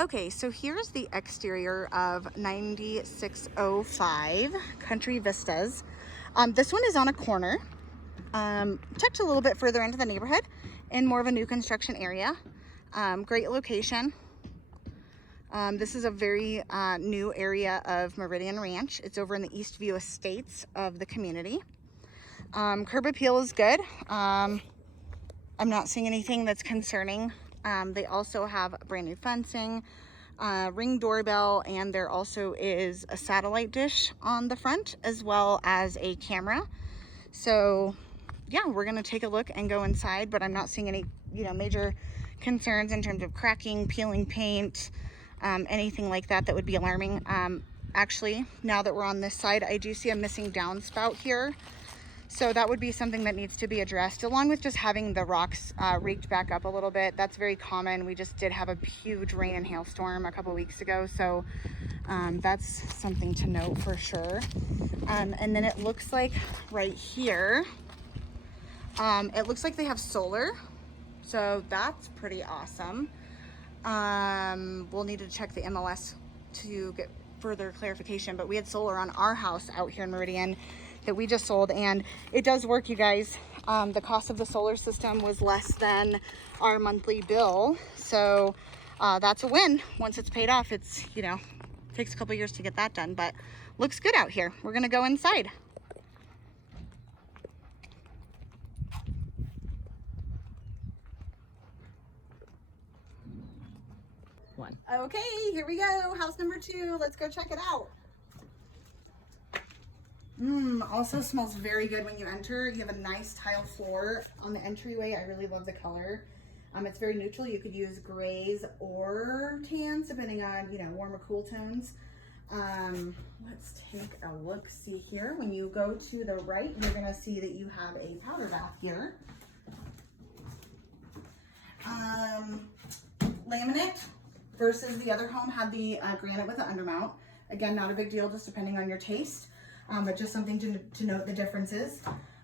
Okay, so here's the exterior of 9605 Country Vistas. This one is on a corner, tucked a little bit further into the neighborhood in more of a new construction area. Great location. This is a very new area of Meridian Ranch. It's over in the Eastview Estates of the community. Curb appeal is good. I'm not seeing anything that's concerning. They also have brand new fencing, Ring doorbell, and there also is a satellite dish on the front as well as a camera. So yeah, we're gonna take a look and go inside, but I'm not seeing any, major concerns in terms of cracking, peeling paint, anything like that that would be alarming. Actually, now that we're on this side, I do see a missing downspout here. So that would be something that needs to be addressed, along with just having the rocks raked back up a little bit. That's very common. We just did have a huge rain and hailstorm a couple weeks ago, so that's something to note for sure. And then it looks like right here, it looks like they have solar, so that's pretty awesome. We'll need to check the MLS to get further clarification, but we had solar on our house out here in Meridian that we just sold, and it does work, you guys. The cost of the solar system was less than our monthly bill, so that's a win. Once it's paid off, it's, takes a couple years to get that done, but looks good out here. We're gonna go inside. Okay, here we go. House number 2. Let's go check it out. Also smells very good when you enter. You have a nice tile floor on the entryway. I really love the color. It's very neutral. You could use grays or tans depending on, warm or cool tones. Let's take a look. See here. When you go to the right, you're gonna see that you have a powder bath here. Laminate versus the other home had the granite with the undermount. Again, not a big deal, just depending on your taste. But just something to note the differences.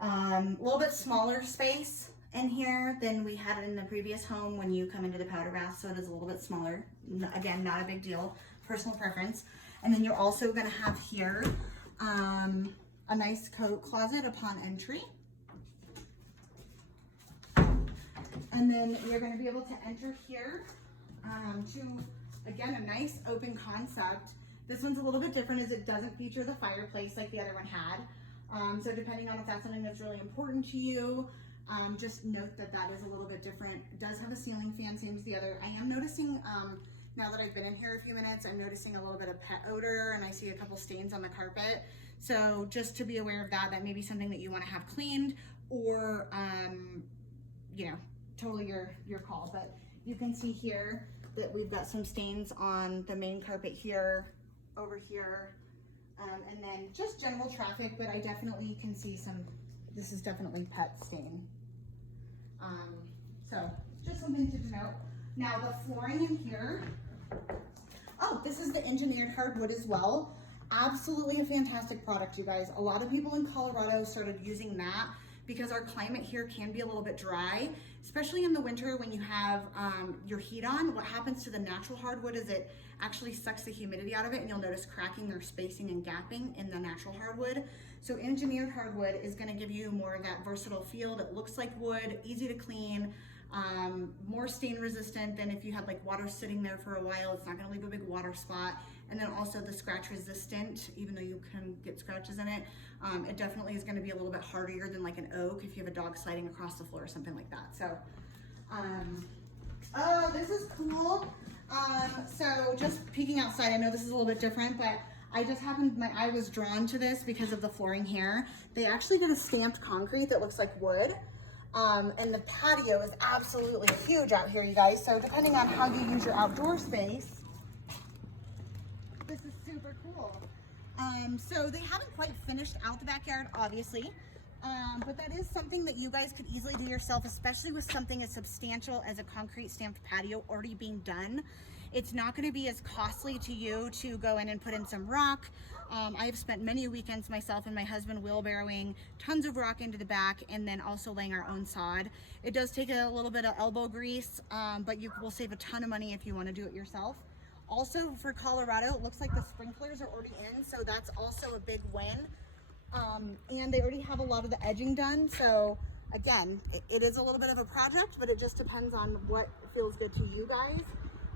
A little bit smaller space in here than we had in the previous home when you come into the powder bath, so it is a little bit smaller. Again, not a big deal, personal preference. And then you're also gonna have here a nice coat closet upon entry. And then you're gonna be able to enter here to, again, a nice open concept. This one's a little bit different as it doesn't feature the fireplace like the other one had. So depending on if that's something that's really important to you, just note that that is a little bit different. It does have a ceiling fan, same as the other. I am noticing, now that I've been in here a few minutes, I'm noticing a little bit of pet odor, and I see a couple stains on the carpet. So just to be aware of that, that may be something that you want to have cleaned, or, totally your call. But you can see here that we've got some stains on the main carpet here, over here, and then just general traffic, but I definitely can see this is definitely pet stain. So just something to denote. Now the flooring in here, this is the engineered hardwood as well. Absolutely a fantastic product, you guys. A lot of people in Colorado started using that because our climate here can be a little bit dry, especially in the winter when you have your heat on. What happens to the natural hardwood is it actually sucks the humidity out of it, and you'll notice cracking or spacing and gapping in the natural hardwood. So engineered hardwood is gonna give you more of that versatile feel that looks like wood, easy to clean, more stain resistant than if you had like water sitting there for a while. It's not gonna leave a big water spot. And then also the scratch resistant, even though you can get scratches in it, it definitely is gonna be a little bit harder than like an oak if you have a dog sliding across the floor or something like that. So, oh, this is cool. So just peeking outside, I know this is a little bit different, but I just happened, my eye was drawn to this because of the flooring here. They actually get a stamped concrete that looks like wood. And the patio is absolutely huge out here, you guys. So depending on how you use your outdoor space, this is super cool. So they haven't quite finished out the backyard, obviously. But that is something that you guys could easily do yourself, especially with something as substantial as a concrete stamped patio already being done. It's not going to be as costly to you to go in and put in some rock. I have spent many weekends myself and my husband wheelbarrowing tons of rock into the back and then also laying our own sod. It does take a little bit of elbow grease, but you will save a ton of money if you want to do it yourself. Also for Colorado, it looks like the sprinklers are already in, so that's also a big win. And they already have a lot of the edging done, so again, it is a little bit of a project, but it just depends on what feels good to you guys.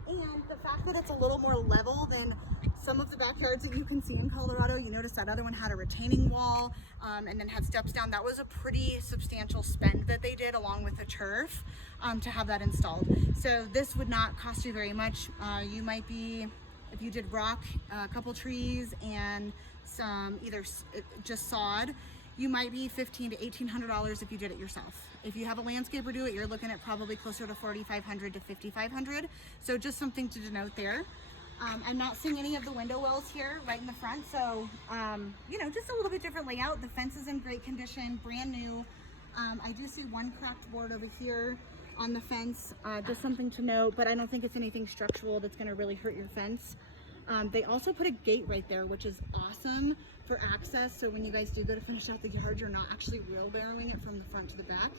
And the fact that it's a little more level than some of the backyards that you can see in Colorado. You notice that other one had a retaining wall and then had steps down. That was a pretty substantial spend that they did along with the turf to have that installed. So this would not cost you very much. You might be, if you did rock, a couple trees and some either just sod, you might be $1,500 to $1,800 if you did it yourself. If you have a landscaper do it, you're looking at probably closer to $4,500 to $5,500. So just something to denote there. I'm not seeing any of the window wells here right in the front. So, you know, just a little bit different layout. The fence is in great condition, brand new. I do see one cracked board over here on the fence, just something to note, but I don't think it's anything structural that's gonna really hurt your fence. They also put a gate right there, which is awesome for access. So when you guys do go to finish out the yard, you're not actually wheelbarrowing it from the front to the back.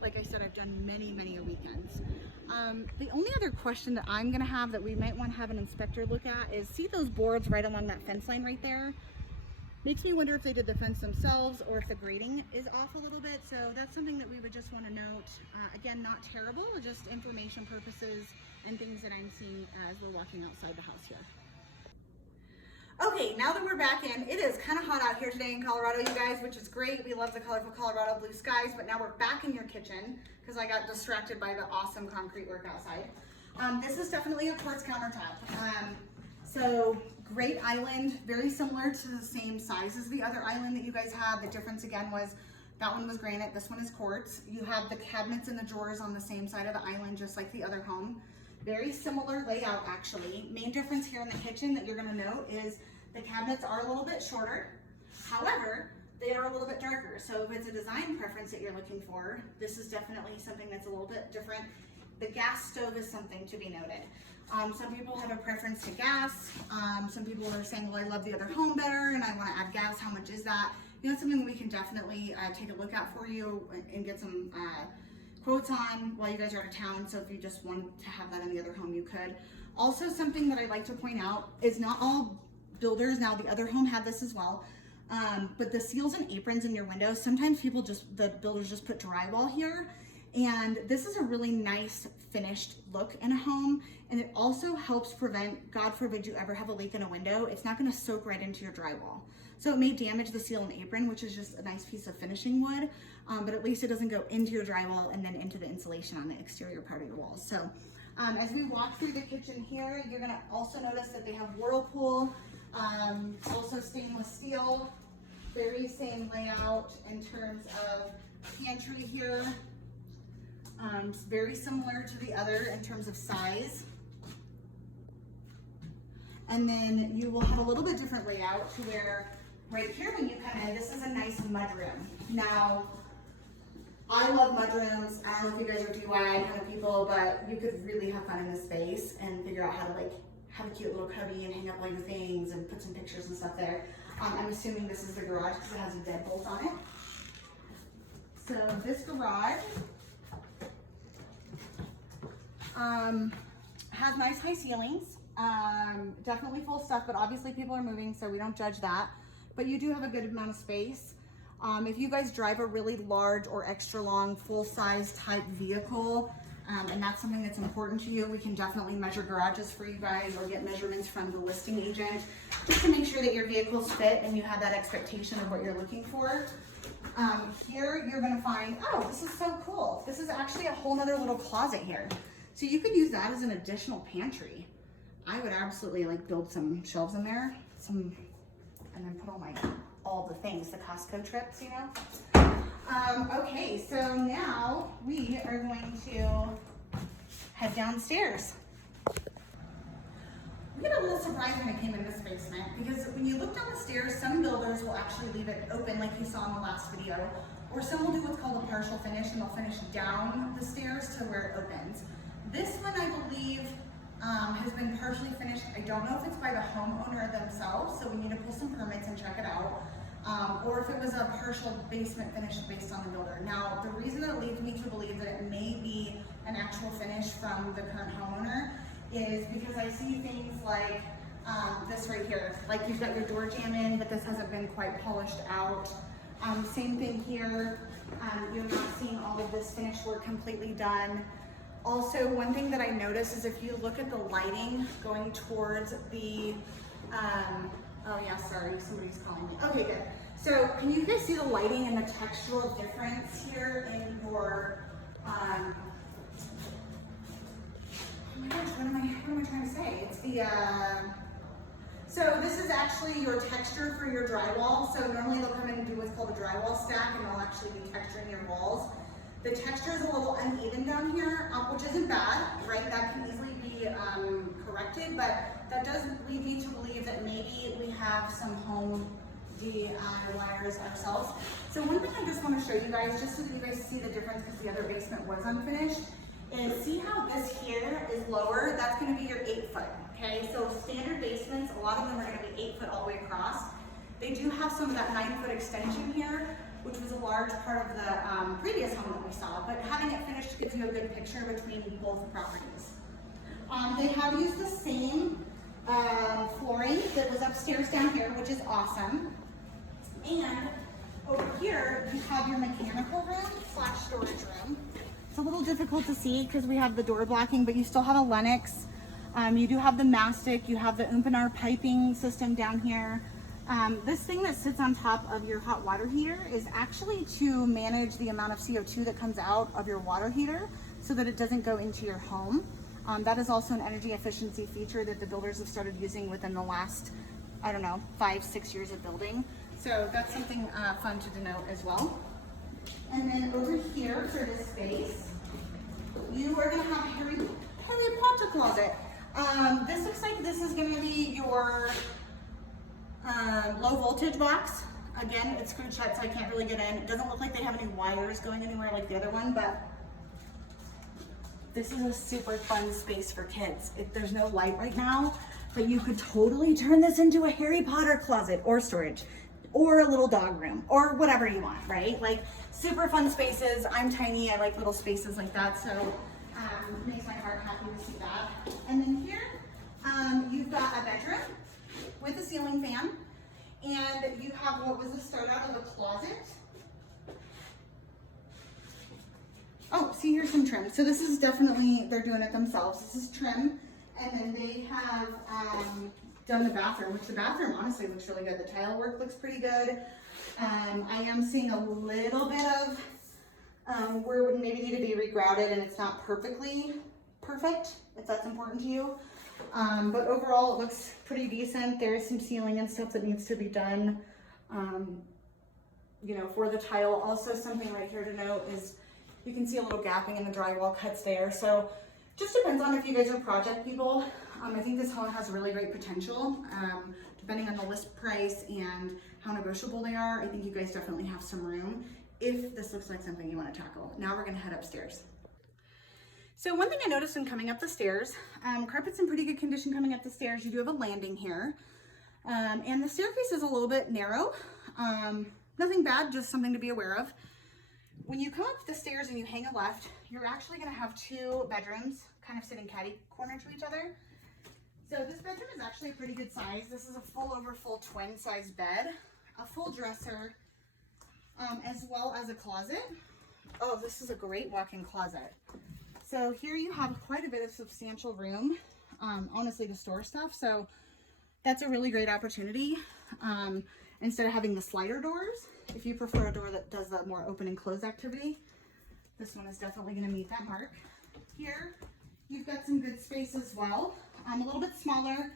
Like I said, I've done many, many weekends. The only other question that I'm gonna have that we might want to have an inspector look at is, see those boards right along that fence line right there? Makes me wonder if they did the fence themselves or if the grading is off a little bit. So that's something that we would just want to note. Again, not terrible, just information purposes and things that I'm seeing as we're walking outside the house here. Okay, now that we're back in, it is kind of hot out here today in Colorado, you guys, which is great. We love the colorful Colorado blue skies, but now we're back in your kitchen because I got distracted by the awesome concrete work outside. This is definitely a quartz countertop. So great island, very similar to the same size as the other island that you guys had. The difference again was that one was granite, this one is quartz. You have the cabinets and the drawers on the same side of the island, just like the other home. Very similar layout actually. Main difference here in the kitchen that you're gonna note is the cabinets are a little bit shorter. However, they are a little bit darker. So if it's a design preference that you're looking for, this is definitely something that's a little bit different. The gas stove is something to be noted. Some people have a preference to gas. Some people are saying, well, I love the other home better and I wanna add gas, how much is that? You know, it's something we can definitely take a look at for you and get some quotes on while you guys are out of town. So if you just want to have that in the other home, you could. Also, something that I'd like to point out is not all builders, now the other home had this as well, but the seals and aprons in your windows, sometimes the builders just put drywall here. And this is a really nice finished look in a home. And it also helps prevent, God forbid you ever have a leak in a window, it's not gonna soak right into your drywall. So it may damage the seal and apron, which is just a nice piece of finishing wood, but at least it doesn't go into your drywall and then into the insulation on the exterior part of your walls. So as we walk through the kitchen here, you're gonna also notice that they have Whirlpool, also stainless steel, very same layout in terms of pantry here. Very similar to the other in terms of size. And then you will have a little bit different layout to where right here when you come in, this is a nice mudroom. Now, I love mudrooms. I don't know if you guys are DIY kind of people, but you could really have fun in this space and figure out how to like have a cute little cubby and hang up all your things and put some pictures and stuff there. I'm assuming this is the garage because it has a deadbolt on it. So this garage has nice high ceilings, definitely full stuff, but obviously people are moving, so we don't judge that. But you do have a good amount of space. If you guys drive a really large or extra long full-size type vehicle, and that's something that's important to you, we can definitely measure garages for you guys or get measurements from the listing agent just to make sure that your vehicles fit and you have that expectation of what you're looking for. Here you're gonna find, oh, this is so cool. This is actually a whole nother little closet here. So you could use that as an additional pantry. I would absolutely like build some shelves in there, and then put all the things, the Costco trips, you know? Okay, so now we are going to head downstairs. We got a little surprise when we came in this basement because when you look down the stairs, some builders will actually leave it open like you saw in the last video, or some will do what's called a partial finish and they'll finish down the stairs to where it opens. This one, I believe, has been partially finished. I don't know if it's by the homeowner themselves, so we need to pull some permits and check it out. Or if it was a partial basement finish based on the builder. Now, the reason that leads me to believe that it may be an actual finish from the current homeowner is because I see things like this right here. Like you've got your door jamb in, but this hasn't been quite polished out. Same thing here. You're not seeing all of this finished work completely done. Also, one thing that I noticed is if you look at the lighting going towards the, oh yeah, sorry, somebody's calling me. Okay, good. So can you guys see the lighting and the textural difference here in your, oh my gosh, what am I trying to say? It's the, so this is actually your texture for your drywall. So normally they'll come in and do what's called a drywall stack, and they'll actually be texturing your walls. The texture is a little uneven down here, which isn't bad, right? That can easily be corrected, but that does lead me to believe that maybe we have some home DIYers ourselves. So one thing I just want to show you guys, just so that you guys see the difference, because the other basement was unfinished, is see how this here is lower? That's going to be your 8 foot, okay? So standard basements, a lot of them are going to be 8 foot all the way across. They do have some of that 9 foot extension here, which was a large part of the previous home that we saw, but having it finished gives you a good picture between both properties. They have used the same flooring that was upstairs down here, which is awesome. And over here, you have your mechanical room / storage room. It's a little difficult to see because we have the door blocking, but you still have a Lennox. You do have the mastic, you have the Umpinar piping system down here. This thing that sits on top of your hot water heater is actually to manage the amount of CO2 that comes out of your water heater so that it doesn't go into your home. That is also an energy efficiency feature that the builders have started using within the last, I don't know, 5-6 years of building. So that's something fun to denote as well. And then over here for this space, you are going to have a Harry Potter closet. This looks like this is going to be your low voltage box. Again, it's screwed shut, so I can't really get in. It doesn't look like they have any wires going anywhere like the other one, but this is a super fun space for kids. There's no light right now, but you could totally turn this into a Harry Potter closet or storage or a little dog room or whatever you want, right? Like super fun spaces. I'm tiny, I like little spaces like that, so makes my heart happy to see that. And then here, you've got a bedroom with a ceiling fan, and you have what was the start out of a closet. Oh, see, here's some trim. So this is definitely, they're doing it themselves. This is trim, and then they have done the bathroom, which the bathroom honestly looks really good. The tile work looks pretty good. I am seeing a little bit of where it would maybe need to be regrouted, and it's not perfectly perfect, if that's important to you. But overall, it looks pretty decent. There is some sealing and stuff that needs to be done, you know, for the tile. Also, something right here to note is you can see a little gapping in the drywall cuts there. So just depends on if you guys are project people. I think this home has really great potential. Depending on the list price and how negotiable they are, I think you guys definitely have some room if this looks like something you want to tackle. Now we're going to head upstairs. So one thing I noticed when coming up the stairs, carpet's in pretty good condition coming up the stairs. You do have a landing here, and the staircase is a little bit narrow. Nothing bad, just something to be aware of. When you come up the stairs and you hang a left, you're actually going to have 2 bedrooms kind of sitting catty corner to each other. So this bedroom is actually a pretty good size. This is a full twin size bed, a full dresser, as well as a closet. Oh, this is a great walk-in closet. So here you have quite a bit of substantial room, honestly, to store stuff. So that's a really great opportunity. Instead of having the slider doors, if you prefer a door that does the more open and close activity, this one is definitely going to meet that mark. Here, you've got some good space as well. A little bit smaller,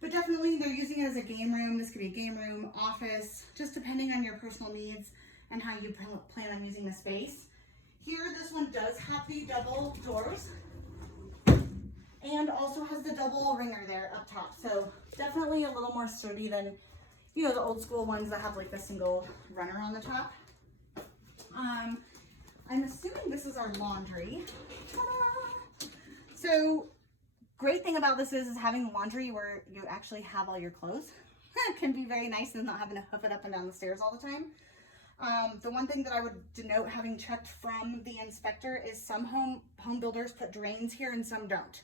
but definitely they're using it as a game room. This could be a game room, office, just depending on your personal needs and how you plan on using the space. Here, this one does have the double doors and also has the double ringer there up top. So definitely a little more sturdy than, you know, the old school ones that have like the single runner on the top. I'm assuming this is our laundry. Ta-da! So great thing about this is having laundry where you actually have all your clothes. It can be very nice and not having to hoof it up and down the stairs all the time. The one thing that I would denote, having checked from the inspector, is some home builders put drains here and some don't.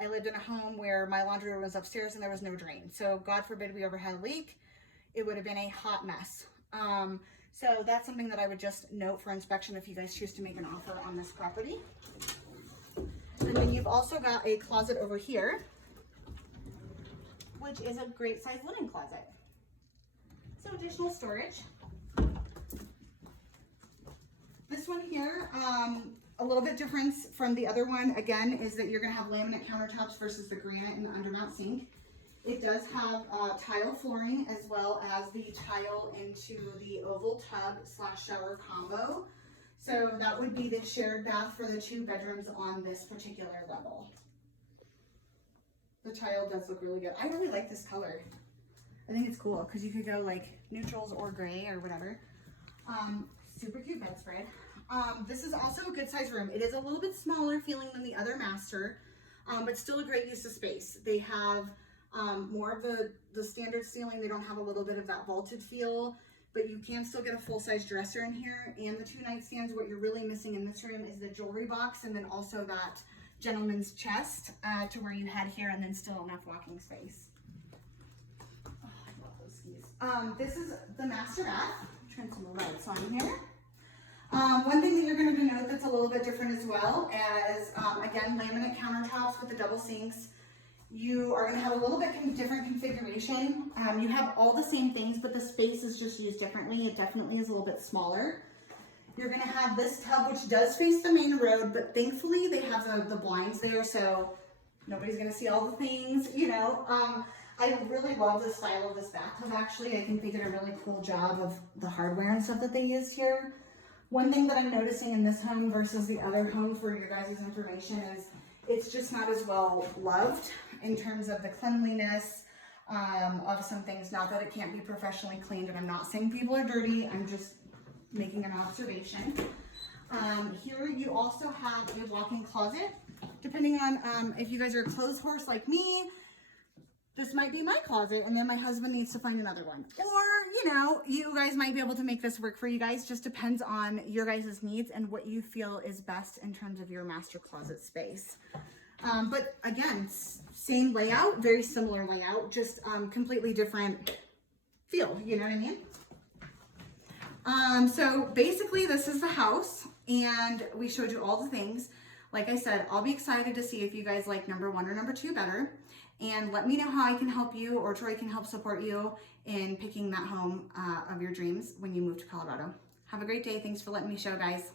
I lived in a home where my laundry room was upstairs and there was no drain. So God forbid we ever had a leak, it would have been a hot mess. So that's something that I would just note for inspection if you guys choose to make an offer on this property. And then you've also got a closet over here, which is a great size linen closet. So additional storage. This one here, a little bit different from the other one, again, is that you're gonna have laminate countertops versus the granite and the undermount sink. It does have tile flooring as well as the tile into the oval tub / shower combo. So that would be the shared bath for the 2 bedrooms on this particular level. The tile does look really good. I really like this color. I think it's cool because you could go like neutrals or gray or whatever. Super cute bedspread. This is also a good size room. It is a little bit smaller feeling than the other master, but still a great use of space. They have more of the standard ceiling. They don't have a little bit of that vaulted feel, but you can still get a full-size dresser in here and the 2 nightstands. What you're really missing in this room is the jewelry box and then also that gentleman's chest to where you had here, and then still enough walking space. Oh, I love those skis. This is the master bath. Turn some lights on here. One thing that you're going to note that's a little bit different as well as, again, laminate countertops with the double sinks. You are going to have a little bit different configuration. You have all the same things, but the space is just used differently. It definitely is a little bit smaller. You're going to have this tub, which does face the main road, but thankfully they have the blinds there, so nobody's going to see all the things, you know. I really love the style of this bathtub, actually. I think they did a really cool job of the hardware and stuff that they used here. One thing that I'm noticing in this home versus the other home, for your guys' information, is it's just not as well loved in terms of the cleanliness of some things. Not that it can't be professionally cleaned, and I'm not saying people are dirty, I'm just making an observation. Here you also have a walk-in closet. Depending on if you guys are a clothes horse like me, this might be my closet, and then my husband needs to find another one. Or, you know, you guys might be able to make this work for you guys. Just depends on your guys' needs and what you feel is best in terms of your master closet space. But again, same layout, very similar layout, just completely different feel, you know what I mean? So basically this is the house, and we showed you all the things. Like I said, I'll be excited to see if you guys like number 1 or number 2 better. And let me know how I can help you, or Troy can help support you in picking that home of your dreams when you move to Colorado. Have a great day. Thanks for letting me show, guys.